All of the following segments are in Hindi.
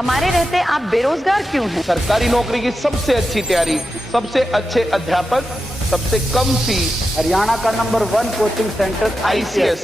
हमारे रहते आप बेरोजगार क्यों हैं? सरकारी नौकरी की सबसे अच्छी तैयारी, सबसे अच्छे अध्यापक, सबसे कम फीस। हरियाणा का नंबर 1 कोचिंग सेंटर ICS।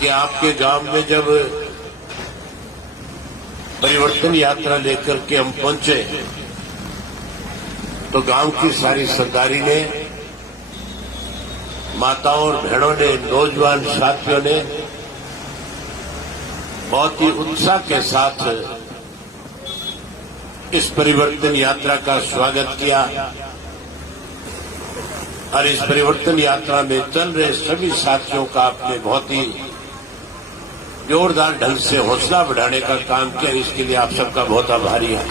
कि आपके गांव में जब परिवर्तन यात्रा लेकर के हम पहुंचे तो गांव की सारी सरदारी ने, माताओं और बहनों ने, नौजवान साथियों ने बहुत ही उत्साह के साथ इस परिवर्तन यात्रा का स्वागत किया और इस परिवर्तन यात्रा में चल रहे सभी साथियों का आपने बहुत ही जोरदार ढंग से हौसला बढ़ाने का काम किया। इसके लिए आप सबका बहुत आभारी है।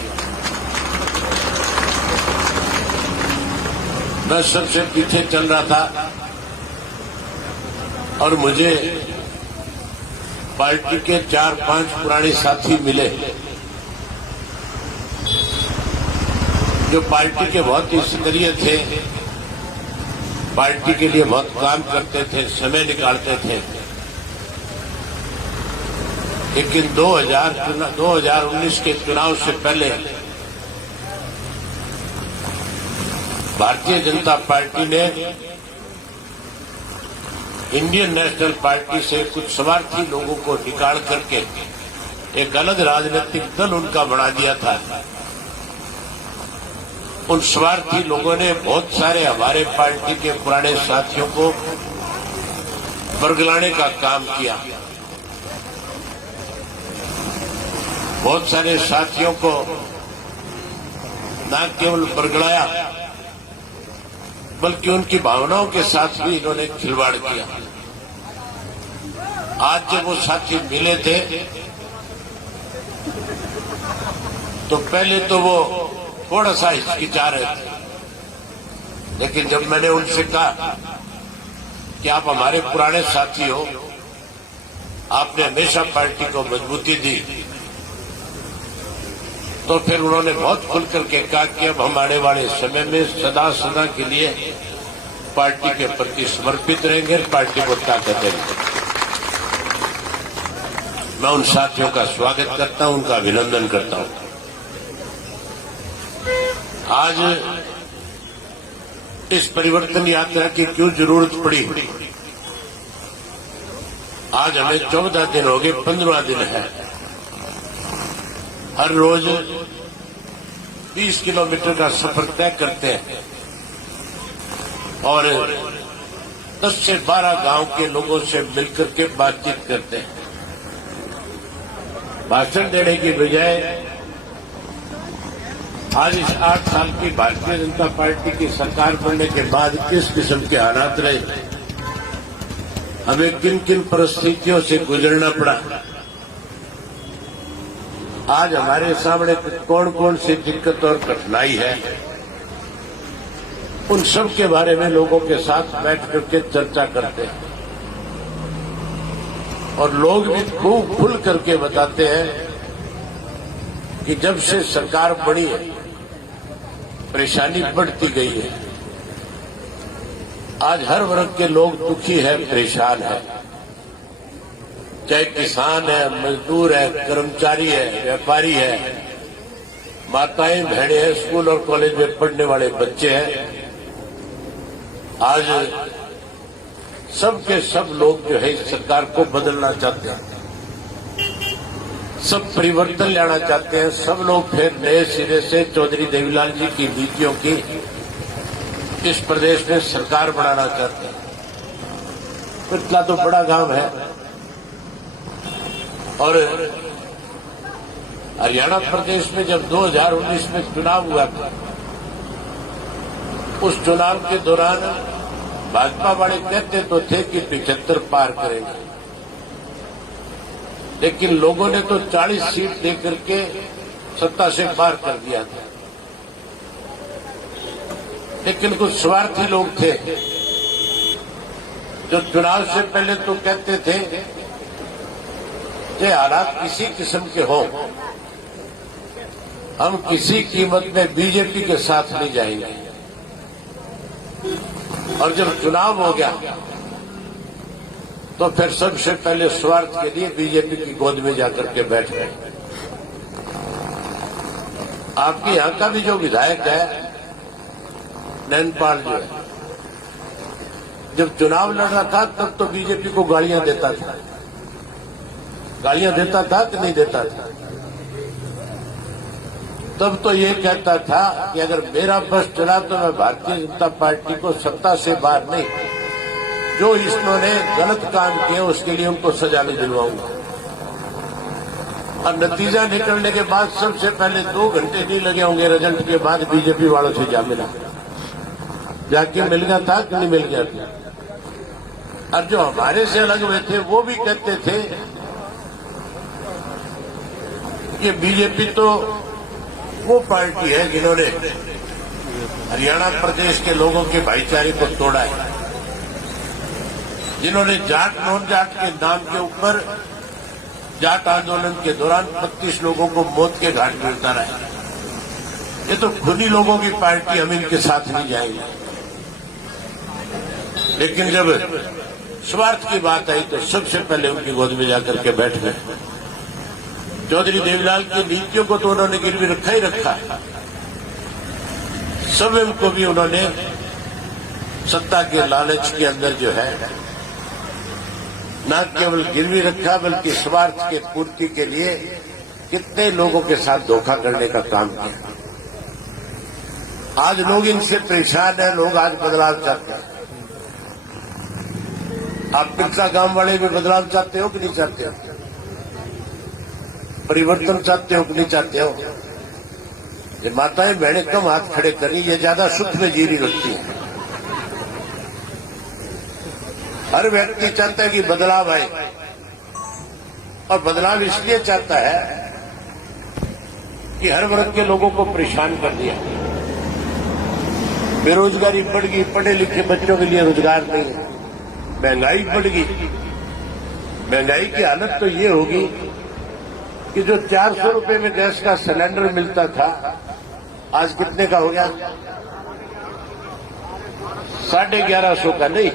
मैं सबसे पीछे चल रहा था और मुझे पार्टी के 4-5 पुराने साथी मिले जो पार्टी के बहुत ही सक्रिय थे, पार्टी के लिए बहुत काम करते थे, समय निकालते थे। लेकिन 2019 के चुनाव से पहले भारतीय जनता पार्टी ने इंडियन नेशनल पार्टी से कुछ स्वार्थी लोगों को निकाल करके एक अलग राजनीतिक दल उनका बना दिया था। उन स्वार्थी लोगों ने बहुत सारे हमारे पार्टी के पुराने साथियों को बरगलाने का काम किया। बहुत सारे साथियों को न केवल बरगलाया बल्कि उनकी भावनाओं के साथ भी इन्होंने खिलवाड़ किया। आज जब वो साथी मिले थे तो पहले तो वो थोड़ा सा हिचकिचा रहे थे, लेकिन जब मैंने उनसे कहा कि आप हमारे पुराने साथी हो, आपने हमेशा पार्टी को मजबूती दी, तो फिर उन्होंने बहुत खुल करके कहा कि अब हम आने वाले समय में सदा सदा के लिए पार्टी के प्रति समर्पित रहेंगे, पार्टी को ताकत देंगे। मैं उन साथियों का स्वागत करता हूं, उनका अभिनंदन करता हूं। आज इस परिवर्तन यात्रा की क्यों जरूरत पड़ी? आज हमें 14 दिन हो गए, 15वां दिन है। हर रोज 20 किलोमीटर का सफर तय करते हैं और 10 से 12 गांव के लोगों से मिलकर के बातचीत करते हैं। भाषण देने की बजाय आज इस 8 साल की भारतीय जनता पार्टी की सरकार बनने के बाद किस किस्म के हालात रहे, हमें किन किन परिस्थितियों से गुजरना पड़ा, आज हमारे सामने कौन कौन सी दिक्कत और कठिनाई है, उन सब के बारे में लोगों के साथ बैठ करके चर्चा करते हैं। और लोग भी खूब खुल करके बताते हैं कि जब से सरकार बनी है परेशानी बढ़ती गई है। आज हर वर्ग के लोग दुखी है, परेशान है, चाहे किसान है, मजदूर है, कर्मचारी है, व्यापारी है, माताएं बहनें हैं, स्कूल और कॉलेज में पढ़ने वाले बच्चे हैं। आज सब के सब लोग जो है इस सरकार को बदलना चाहते हैं, सब परिवर्तन लाना चाहते हैं। सब लोग फिर नए सिरे से चौधरी देवीलाल जी की नीतियों की इस प्रदेश में सरकार बनाना चाहते हैं। इतना तो बड़ा काम है। और हरियाणा प्रदेश में जब 2019 में चुनाव हुआ था, उस चुनाव के दौरान भाजपा वाले कहते तो थे कि 75 पार करेंगे, लेकिन लोगों ने तो 40 सीट देकर के सत्ता से पार कर दिया था। लेकिन कुछ स्वार्थी लोग थे जो चुनाव से पहले तो कहते थे कि हालात किसी किस्म के हों, हम किसी कीमत में बीजेपी के साथ नहीं जाएंगे। और जब चुनाव हो गया तो फिर सबसे पहले स्वार्थ के लिए बीजेपी की गोद में जाकर के बैठ गए। आपके यहां का भी जो विधायक है नैनपाल जो है, जब चुनाव लड़ रहा था तब तो बीजेपी को गालियां देता था। गालियां देता था कि नहीं देता था? तब तो ये कहता था कि अगर मेरा बस चला तो मैं भारतीय जनता पार्टी को सत्ता से बाहर नहीं, जो इन्होंने गलत काम किए उसके लिए उनको सजा नहीं दिलवाऊंगा। और नतीजा निकलने के बाद सबसे पहले 2 घंटे नहीं लगे होंगे रिजल्ट के बाद बीजेपी वालों से जा मिला, जाके मिल गया था कि नहीं मिल गया था। और जो हमारे से अलग हुए थे वो भी कहते थे कि बीजेपी तो वो पार्टी है जिन्होंने हरियाणा प्रदेश के लोगों के भाईचारे को तोड़ा है, जिन्होंने जाट नॉन जाट के नाम के ऊपर जाट आंदोलन के दौरान 25 लोगों को मौत के घाट में उतारा है। ये तो खुदी लोगों की पार्टी, हम इनके साथ नहीं जाएंगे। लेकिन जब स्वार्थ की बात आई तो सबसे पहले उनकी गोद में जाकर के बैठ गए। चौधरी देवीलाल की नीतियों को तो उन्होंने गिरवी रखा ही रखा, सब को भी उन्होंने सत्ता के लालच के अंदर जो है न केवल गिरवी रखा बल्कि स्वार्थ के पूर्ति के लिए कितने लोगों के साथ धोखा करने का काम किया। आज लोग इनसे परेशान हैं, लोग आज बदलाव चाहते हैं। आप पिछला गांव वाले भी बदलाव चाहते हो कि नहीं चाहते हो? परिवर्तन चाहते हो कि नहीं चाहते हो? ये माताएं बहनें कम हाथ खड़े करी, ये ज्यादा सुख में जीरी रखती है। हर व्यक्ति चाहता है कि बदलाव आए, और बदलाव इसलिए चाहता है कि हर वर्ग के लोगों को परेशान कर दिया। बेरोजगारी बढ़ गई, पढ़े लिखे बच्चों के लिए रोजगार नहीं है, महंगाई बढ़ गई। महंगाई की हालत तो ये होगी कि जो 400 रुपए में गैस का सिलेंडर मिलता था आज कितने का हो गया? 1150 का नहीं,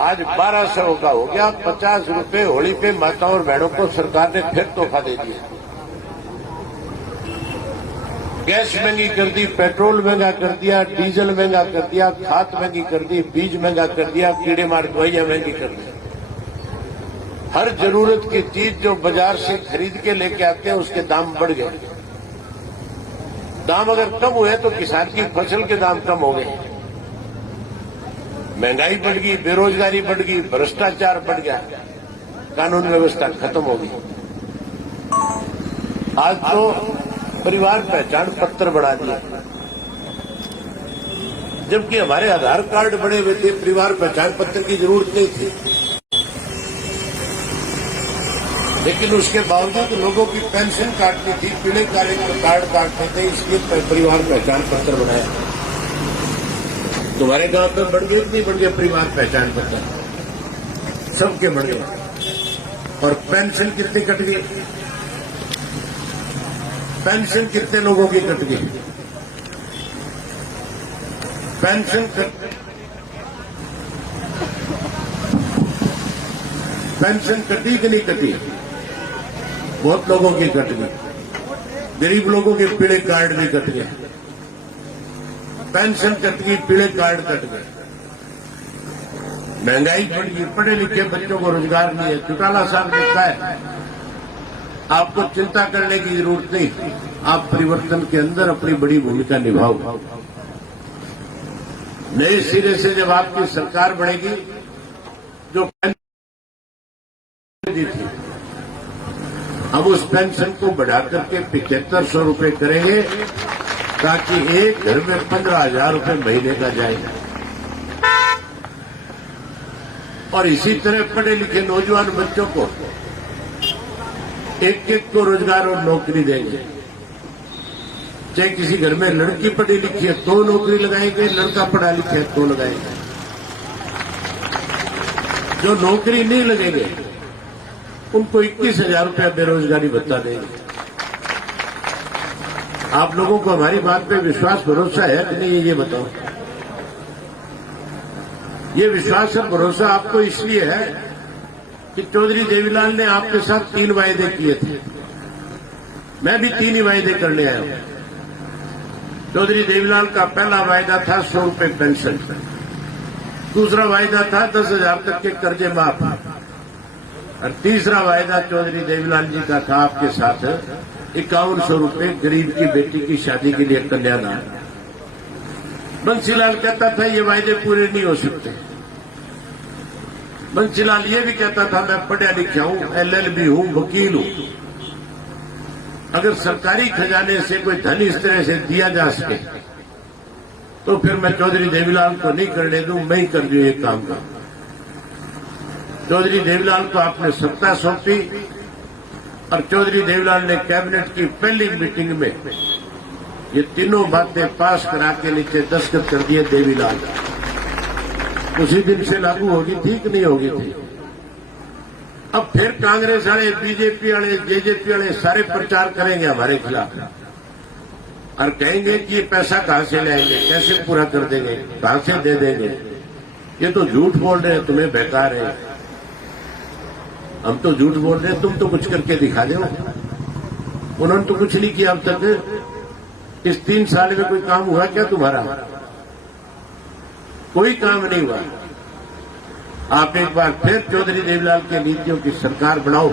आज 1200 का हो गया। 50 रुपए होली पे माताओं और बहनों को सरकार ने फिर तोहफा दे दिया। गैस महंगी कर दी, पेट्रोल महंगा कर दिया, डीजल महंगा कर दिया, खाद महंगी कर दी, बीज महंगा कर दिया, कीड़े मार दवाइयां महंगी कर दी। हर जरूरत की चीज जो बाजार से खरीद के लेके आते हैं उसके दाम बढ़ गए। दाम अगर कम हुए तो किसान की फसल के दाम कम हो गए। महंगाई बढ़ गई, बेरोजगारी बढ़ गई, भ्रष्टाचार बढ़ गया, कानून व्यवस्था खत्म हो गई। आज तो परिवार पहचान पत्र बढ़ा दिया, जबकि हमारे आधार कार्ड बने हुए थे, परिवार पहचान पत्र की जरूरत नहीं थी। लेकिन उसके बावजूद लोगों की पेंशन काटनी थी, पीले काले कार्ड काटने थे, इसलिए परिवार पहचान पत्र बनाया। तुम्हारे गांव में बढ़ गए कि नहीं बढ़ गए परिवार पहचान पत्र? सबके बढ़ गए। और पेंशन कितनी कट गई? पेंशन कितने लोगों की कट गई? पेंशन कटी कि नहीं कटी? बहुत लोगों की कट गई। गरीब लोगों के पीले कार्ड भी कट गए, पेंशन कट गई, पीले कार्ड कट गए। महंगाई बढ़ गई, पढ़े लिखे बच्चों को रोजगार नहीं है। चौटाला साहब लिखता है आपको चिंता करने की जरूरत नहीं, आप परिवर्तन के अंदर अपनी बड़ी भूमिका निभाओ। नए सिरे से जब आपकी सरकार बनेगी, जो दी थी अब उस पेंशन को बढ़ाकर के 7500 रुपए करेंगे, ताकि एक घर में 15,000 रुपए महीने का जाएगा। और इसी तरह पढ़े लिखे नौजवान बच्चों को एक को रोजगार और नौकरी देंगे। चाहे किसी घर में लड़की पढ़ी लिखी है तो नौकरी लगाएंगे, लड़का पढ़ा लिखा है तो लगाएंगे। जो नौकरी नहीं लगेंगे उनको 21,000 रुपया बेरोजगारी भत्ता देंगे। आप लोगों को हमारी बात पे विश्वास भरोसा है कि नहीं, ये बताओ। ये विश्वास और भरोसा आपको इसलिए है कि चौधरी देवीलाल ने आपके साथ 3 वायदे किए थे। मैं भी 3 ही वायदे करने आया हूं। चौधरी देवीलाल का पहला वायदा था 100 रुपए पेंशन, दूसरा वायदा था 10,000 तक के कर्जे माफ, और तीसरा वायदा चौधरी देवीलाल जी का था आपके साथ 5100 रुपए गरीब की बेटी की शादी के लिए कन्यादान। बंसीलाल कहता था ये वायदे पूरे नहीं हो सकते। बंसीलाल ये भी कहता था मैं पढ़ा लिखा हूं, LLB हूं, वकील हूं, अगर सरकारी खजाने से कोई धन इस तरह से दिया जा सके तो फिर मैं चौधरी देवीलाल को नहीं करने दूं, मैं ही कर दूं ये काम का। चौधरी देवीलाल को आपने सत्ता सौंपी और चौधरी देवीलाल ने कैबिनेट की पहली मीटिंग में ये तीनों बातें पास करा के नीचे दस्तखत कर दिए देवीलाल। उसी दिन से लागू होगी थी कि नहीं होगी थी? अब फिर कांग्रेस वाले, बीजेपी वाले, जेजेपी वाले सारे प्रचार करेंगे हमारे खिलाफ और कहेंगे कि ये पैसा कहां से लाएंगे, कैसे पूरा कर देंगे, कहां से दे देंगे, ये तो झूठ बोल रहे हैं, तुम्हें बेकार है। हम तो झूठ बोल रहे हैं, तुम तो कुछ करके दिखा दो। उन्होंने तो कुछ नहीं किया अब तक। इस 3 साल में कोई काम हुआ क्या तुम्हारा? कोई काम नहीं हुआ। आप एक बार फिर चौधरी देवीलाल की नीतियों की सरकार बनाओ।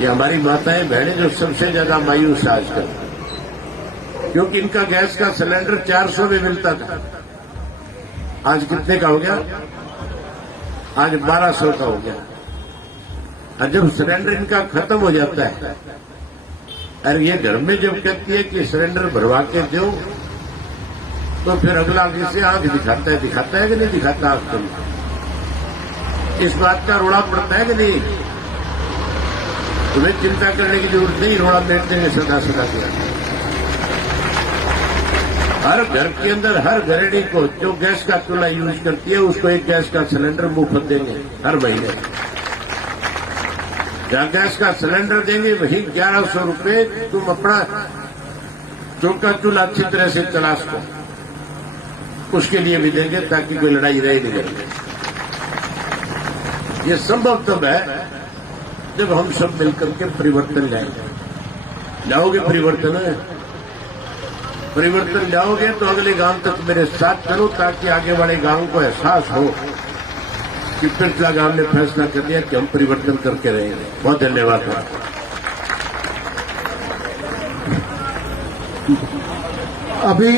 ये हमारी माताएं बहनें जो सबसे ज्यादा मायूस है आजकल, क्योंकि इनका गैस का सिलेंडर 400 में मिलता था, आज कितने का हो गया? आज 1200 का हो गया। और जब सिलेंडर इनका खत्म हो जाता है और ये घर में जब कहती है कि सिलेंडर भरवा के दो, तो फिर अगला किसे आंख दिखाता है कि नहीं दिखाता आंख? इस बात का रोड़ा पड़ता है कि नहीं? तुम्हें चिंता करने की जरूरत नहीं, रोड़ा बैठ देंगे सदा सदा किया। हर घर के अंदर हर गृहिणी को जो गैस का चूल्हा यूज करती है उसको एक गैस का सिलेंडर मुफ्त देंगे हर महीने। जहां गैस का सिलेंडर देंगे वहीं 1100 रुपए तुम अपना चौका चूल्हा अच्छी तरह से चला सको, उसके लिए भी देंगे ताकि कोई लड़ाई रहे नहीं करेंगे। ये संभव तब है जब हम सब मिलकर के परिवर्तन लाएंगे। लाओगे परिवर्तन? परिवर्तन लाओगे तो अगले गांव तक मेरे साथ चलो, ताकि आगे वाले गांव को एहसास हो कि पिछला गांव ने फैसला कर दिया कि हम परिवर्तन करके रहेंगे। बहुत धन्यवाद। अभी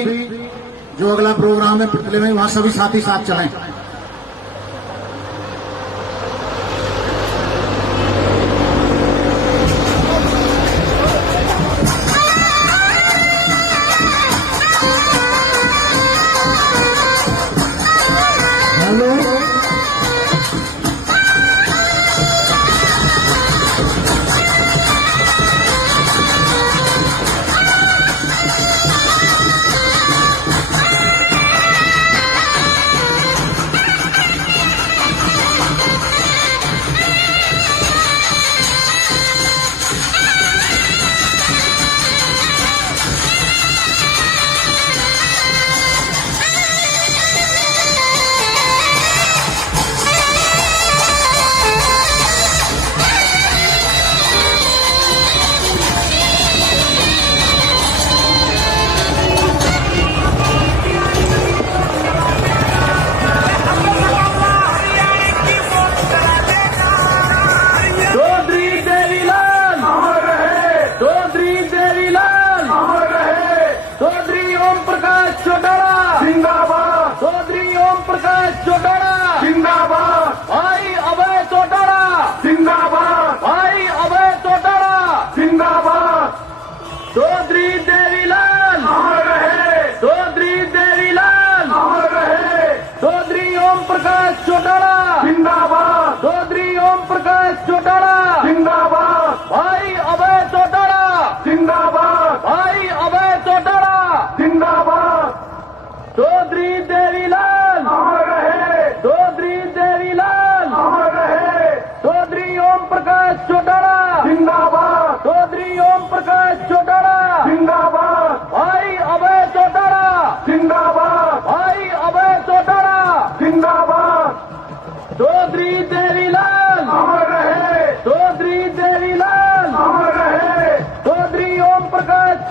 जो अगला प्रोग्राम है पुतले में, वहां सभी साथी साथ चलें।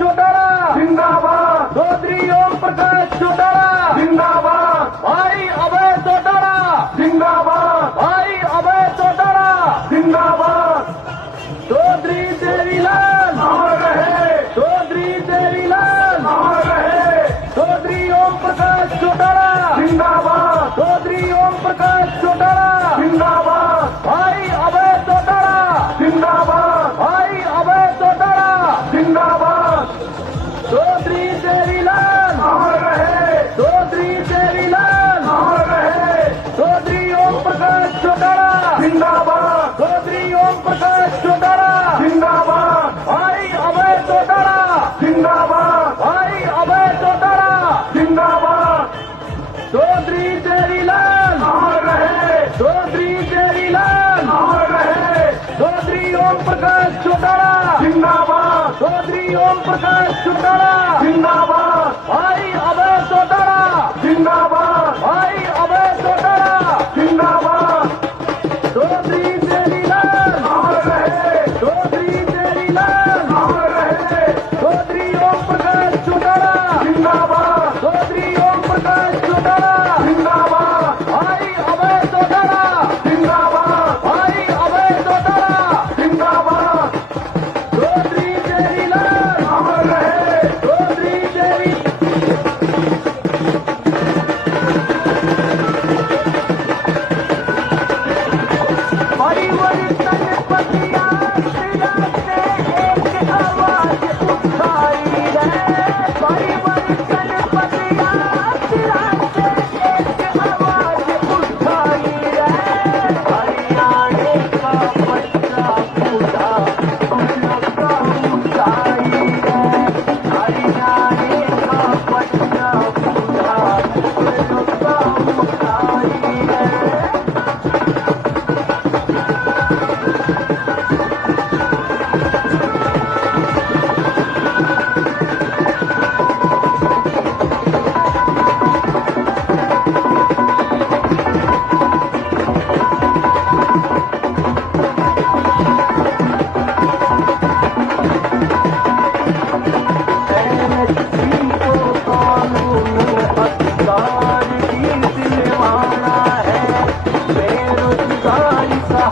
चौटाला जिंदाबाद, चौधरी ओम प्रकाश चौटाला जिंदाबाद, भाई अभय चौटाला जिंदाबाद, भाई अभय चौटाला जिंदाबाद, चौधरी देवीलाल अमर रहे, चौधरी देवीलाल अमर रहे, चौधरी ओम प्रकाश चौटाला जिंदाबाद, चौधरी ओम प्रकाश चौटाला जिंदाबाद, भाई अभय चौटाला जिंदाबाद, भाई अभय चौटाला जिंदाबाद, चौधरी देवीलाल अमर रहे, चौधरी देवीलाल अमर रहे, चौधरी ओम प्रकाश चौटाला जिंदाबाद, चौधरी ओम प्रकाश चौटाला जिंदाबाद, भाई अभय चौटाला जिंदाबाद, भाई अभय चौटाला जिंदाबाद, चौधरी देवीलाल अमर रहे, चौधरी देवीलाल अमर रहे, चौधरी ओम प्रकाश चौटाला जिंदाबाद, चौधरी ओम प्रकाश चौटाला जिंदाबाद, भाई अभय चौटाला जिंदाबाद, भाई अभय चौटाला जिंदाबाद, चौधरी देवीलाल अमर रहे, चौधरी देवीलाल अमर रहे, चौधरी ओम प्रकाश चौटाला जिंदाबाद, चौधरी ओम प्रकाश चौटाला जिंदाबाद, भाई अभय चौटाला जिंदाबाद, भाई अभय चौटाला जिंदाबाद, चौधरी देवीलाल अमर रहे, चौधरी देवी परिवर्तन पतिया से एक आवाज उठाई है, परिवर्तन पतिया से एक आवाज उठाई है, हरियाणे का बच्चा बूढ़ा उनका ऊंचाई है, हरियाणे का बच्चा बूढ़ा उनका ऊंचाई है।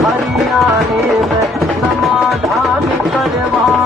हरियाणे में समाधान करवा